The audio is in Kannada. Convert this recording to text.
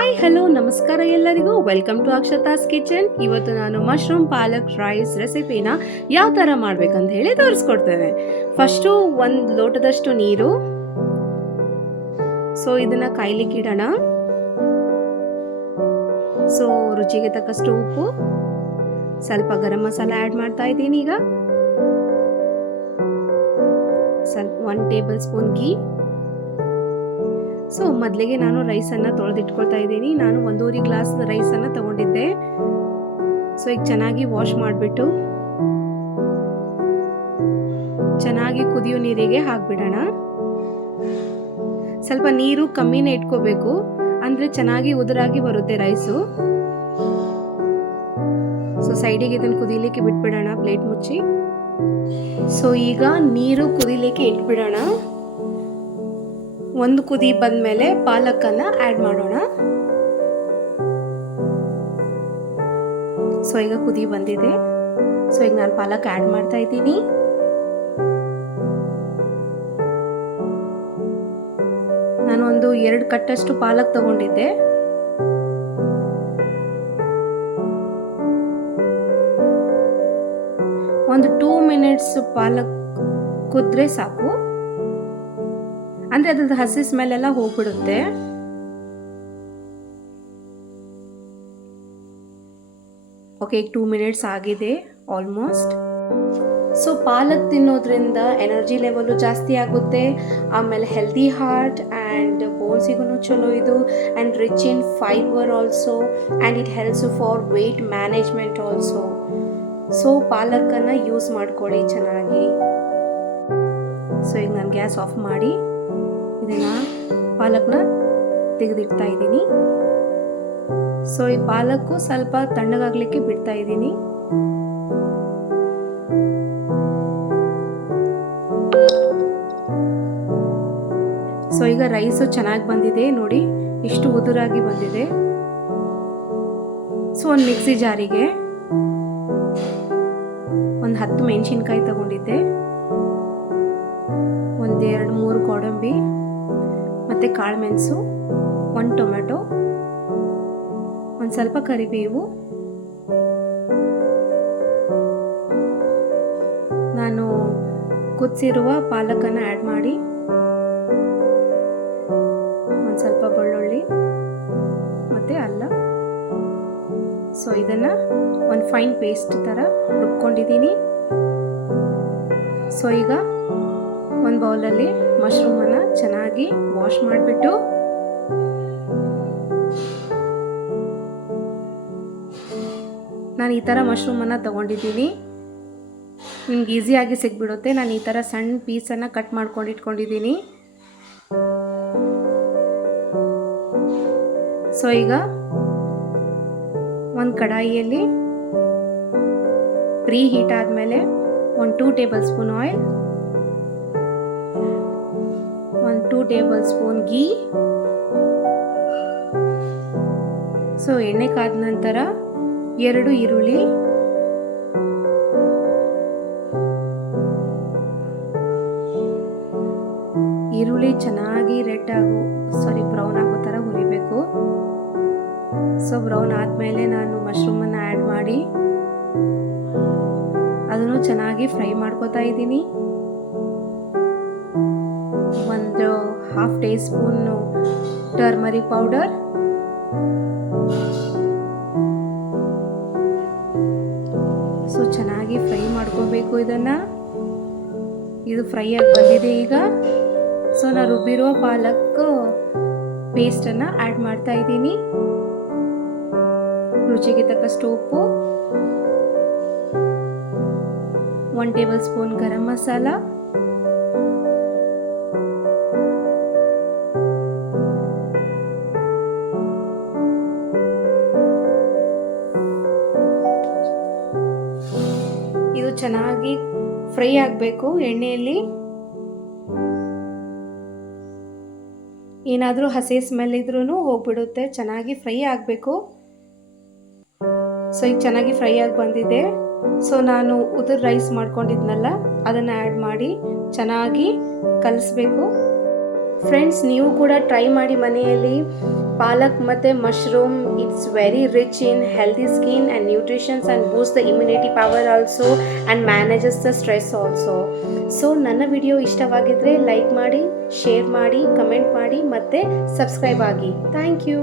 ಹಾಯ್ ಹಲೋ ನಮಸ್ಕಾರ ಎಲ್ಲರಿಗೂ. Welcome to Akshata's kitchen. ಇವತ್ತು ನಾನು ಮಶ್ರೂಮ್ ಪಾಲಕ್ ರೈಸ್ ರೆಸಿಪಿನ ಯಾವ ಥರ ಮಾಡ್ಬೇಕಂತ ಹೇಳಿ ತೋರಿಸ್ಕೊಡ್ತೇನೆ. ಫಸ್ಟು ಒಂದು ಲೋಟದಷ್ಟು ನೀರು, ಸೊ ಇದನ್ನ ಕಾಯ್ಲಿಕ್ಕೆ ಇಡೋಣ. ಸೊ ರುಚಿಗೆ ತಕ್ಕಷ್ಟು ಉಪ್ಪು, ಸ್ವಲ್ಪ ಗರಂ ಮಸಾಲ ಆ್ಯಡ್ ಮಾಡ್ತಾ ಇದ್ದೀನಿ. ಈಗ ಸ್ವಲ್ಪ 1 ಟೇಬಲ್ ಸ್ಪೂನ್ ಘೀ. ಸೊ ಮೊದಲಿಗೆ ನಾನು ರೈಸನ್ನು ತೊಳೆದಿಟ್ಕೊಳ್ತಾ ಇದ್ದೀನಿ. ನಾನು 1.5 ಗ್ಲಾಸ್ ರೈಸನ್ನು ತಗೊಂಡಿದ್ದೆ. ಸೊ ಈಗ ಚೆನ್ನಾಗಿ ವಾಶ್ ಮಾಡಿಬಿಟ್ಟು ಚೆನ್ನಾಗಿ ಕುದಿಯೋ ನೀರಿಗೆ ಹಾಕ್ಬಿಡೋಣ. ಸ್ವಲ್ಪ ನೀರು ಕಮ್ಮಿನೇ ಇಟ್ಕೋಬೇಕು, ಅಂದರೆ ಚೆನ್ನಾಗಿ ಉದುರಾಗಿ ಬರುತ್ತೆ ರೈಸು. ಸೊ ಸೈಡಿಗೆ ಇದನ್ನು ಕುದಿಲಿಕ್ಕೆ ಬಿಟ್ಬಿಡೋಣ, ಪ್ಲೇಟ್ ಮುಚ್ಚಿ. ಸೊ ಈಗ ನೀರು ಕುದಿಲಿಕ್ಕೆ ಇಟ್ಬಿಡೋಣ. ಒಂದು ಕುದಿ ಬಂದಮೇಲೆ ಪಾಲಕನ್ನು ಆ್ಯಡ್ ಮಾಡೋಣ. ಸೊ ಈಗ ಕುದಿ ಬಂದಿದೆ. ಸೊ ಈಗ ನಾನು ಪಾಲಕ್ ಆ್ಯಡ್ ಮಾಡ್ತಾ ಇದ್ದೀನಿ. ನಾನು ಒಂದು 2 ಕಟ್ಟಷ್ಟು ಪಾಲಕ್ ತಗೊಂಡಿದ್ದೆ. ಒಂದು 2 ಮಿನಿಟ್ಸ್ ಪಾಲಕ್ ಕುದ್ರೆ ಸಾಕು, ಅಂದರೆ ಅದ್ರದ್ದು ಹಸಿ ಸ್ಮೆಲ್ ಎಲ್ಲ ಹೋಗ್ಬಿಡುತ್ತೆ. ಓಕೆ, ಈಗ 2 ಮಿನಿಟ್ಸ್ ಆಗಿದೆ ಆಲ್ಮೋಸ್ಟ್. ಸೊ ಪಾಲಕ್ ತಿನ್ನೋದ್ರಿಂದ ಎನರ್ಜಿ ಲೆವೆಲು ಜಾಸ್ತಿ ಆಗುತ್ತೆ, ಆಮೇಲೆ ಹೆಲ್ದಿ ಹಾರ್ಟ್ ಆ್ಯಂಡ್ ಬೋನ್ಸಿಗೂ ಚಲೋ ಇದು, and rich in fibre also, and it helps for weight management also. So ಪಾಲಕನ್ನು ಯೂಸ್ ಮಾಡ್ಕೊಳ್ಳಿ ಚೆನ್ನಾಗಿ. ಸೊ ಈಗ ನಾನು ಗ್ಯಾಸ್ ಆಫ್ ಮಾಡಿ ಇದನ್ನು ಪಾಲಕ್ನ ತೆಗೆದಿಡ್ತಾ ಇದ್ದೀನಿ. ಸೊ ಈ ಪಾಲಕ್ಕು ಸ್ವಲ್ಪ ತಣ್ಣಗಾಗಲಿಕ್ಕೆ ಬಿಡ್ತಾ ಇದ್ದೀನಿ. ಸೊ ಈಗ ರೈಸು ಚೆನ್ನಾಗಿ ಬಂದಿದೆ ನೋಡಿ, ಇಷ್ಟು ಉದುರಾಗಿ ಬಂದಿದೆ. ಸೊ ಒಂದು ಮಿಕ್ಸಿ ಜಾರಿಗೆ ಒಂದು 10 ಮೆಣಸಿನ್ಕಾಯಿ ತಗೊಂಡಿದ್ದೆ, ಒಂದು 2-3 ಗೋಡಂಬಿ, ಮತ್ತು ಕಾಳುಮೆಣಸು, 1 ಟೊಮೆಟೊ, ಒಂದು ಸ್ವಲ್ಪ ಕರಿಬೇವು. ನಾನು ಕುದಿಸಿರುವ ಪಾಲಕನ್ನು ಆ್ಯಡ್ ಮಾಡಿ, ಒಂದು ಸ್ವಲ್ಪ ಬೆಳ್ಳುಳ್ಳಿ ಮತ್ತು ಅಲ್ಲ. ಸೊ ಇದನ್ನು ಒಂದು ಫೈನ್ ಪೇಸ್ಟ್ ಥರ ರುಬ್ಕೊಂಡಿದ್ದೀನಿ. ಸೊ ಈಗ ಒಂದು ಬೌಲಲ್ಲಿ ಮಶ್ರೂಮನ್ನು ಚೆನ್ನಾಗಿ ವಾಶ್ ಮಾಡಿಬಿಟ್ಟು ನಾನು ಈ ಥರ ಮಶ್ರೂಮನ್ನು ತಗೊಂಡಿದ್ದೀನಿ. ನಿಮ್ಗೆ ಈಸಿಯಾಗಿ ಸಿಗ್ಬಿಡುತ್ತೆ. ನಾನು ಈ ಥರ ಸಣ್ಣ ಪೀಸನ್ನು ಕಟ್ ಮಾಡ್ಕೊಂಡು ಇಟ್ಕೊಂಡಿದ್ದೀನಿ. ಸೊ ಈಗ ಒಂದು ಕಡಾಯಿಯಲ್ಲಿ ಪ್ರೀ ಹೀಟ್ ಆದಮೇಲೆ ಒಂದು 2 tablespoon oil, 2 tablespoon ghee. So ಎಣ್ಣೆ ಕಾದ ನಂತರ 2 ಈರುಳ್ಳಿ, ಈರುಳ್ಳಿ ಚೆನ್ನಾಗಿ ಬ್ರೌನ್ ಆಗೋ ಥರ ಹುರಿಬೇಕು. ಸೊ ಬ್ರೌನ್ ಆದಮೇಲೆ ನಾನು ಮಶ್ರೂಮನ್ನು ಆ್ಯಡ್ ಮಾಡಿ ಅದನ್ನು ಚೆನ್ನಾಗಿ ಫ್ರೈ ಮಾಡ್ಕೋತಾ ಇದ್ದೀನಿ. ಒಂದು 1/2 tea spoon turmeric powder, so ಚೆನ್ನಾಗಿ ಫ್ರೈ ಮಾಡ್ಕೋಬೇಕು ಇದನ್ನು. ಇದು ಫ್ರೈ ಆಗಿ ಬಂದಿದೆ ಈಗ. ಸೊ ನಾನು ರುಬ್ಬಿರೋ ಪಾಲಕ್ ಪೇಸ್ಟನ್ನು ಆ್ಯಡ್ ಮಾಡ್ತಾ ಇದ್ದೀನಿ. ರುಚಿಗೆ ತಕ್ಕಷ್ಟು ಉಪ್ಪು, 1 ಟೇಬಲ್ ಸ್ಪೂನ್ ಗರಂ ಮಸಾಲ, ಇದು ಚೆನ್ನಾಗಿ ಫ್ರೈ ಆಗಬೇಕು ಎಣ್ಣೆಯಲ್ಲಿ. ಏನಾದರೂ ಹಸಿ ಸ್ಮೆಲ್ ಇದ್ರೂ ಹೋಗ್ಬಿಡುತ್ತೆ. ಚೆನ್ನಾಗಿ ಫ್ರೈ ಆಗಬೇಕು. ಸೊ ಈಗ ಚೆನ್ನಾಗಿ ಫ್ರೈ ಆಗಿ ಬಂದಿದೆ. ಸೊ ನಾನು ಉದುರು ರೈಸ್ ಮಾಡ್ಕೊಂಡಿದ್ನಲ್ಲ ಅದನ್ನು ಆ್ಯಡ್ ಮಾಡಿ ಚೆನ್ನಾಗಿ ಕಲಿಸ್ಬೇಕು. ಫ್ರೆಂಡ್ಸ್, ನೀವು ಕೂಡ ಟ್ರೈ ಮಾಡಿ ಮನೆಯಲ್ಲಿ. ಪಾಲಕ್ ಮತ್ತು mushroom, it's very rich in healthy skin and nutritions and boost the immunity power also and manages the stress also. So ನನ್ನ ವಿಡಿಯೋ ಇಷ್ಟವಾಗಿದ್ದರೆ ಲೈಕ್ ಮಾಡಿ, ಶೇರ್ ಮಾಡಿ, ಕಮೆಂಟ್ ಮಾಡಿ ಮತ್ತು ಸಬ್ಸ್ಕ್ರೈಬ್ ಆಗಿ. Thank you.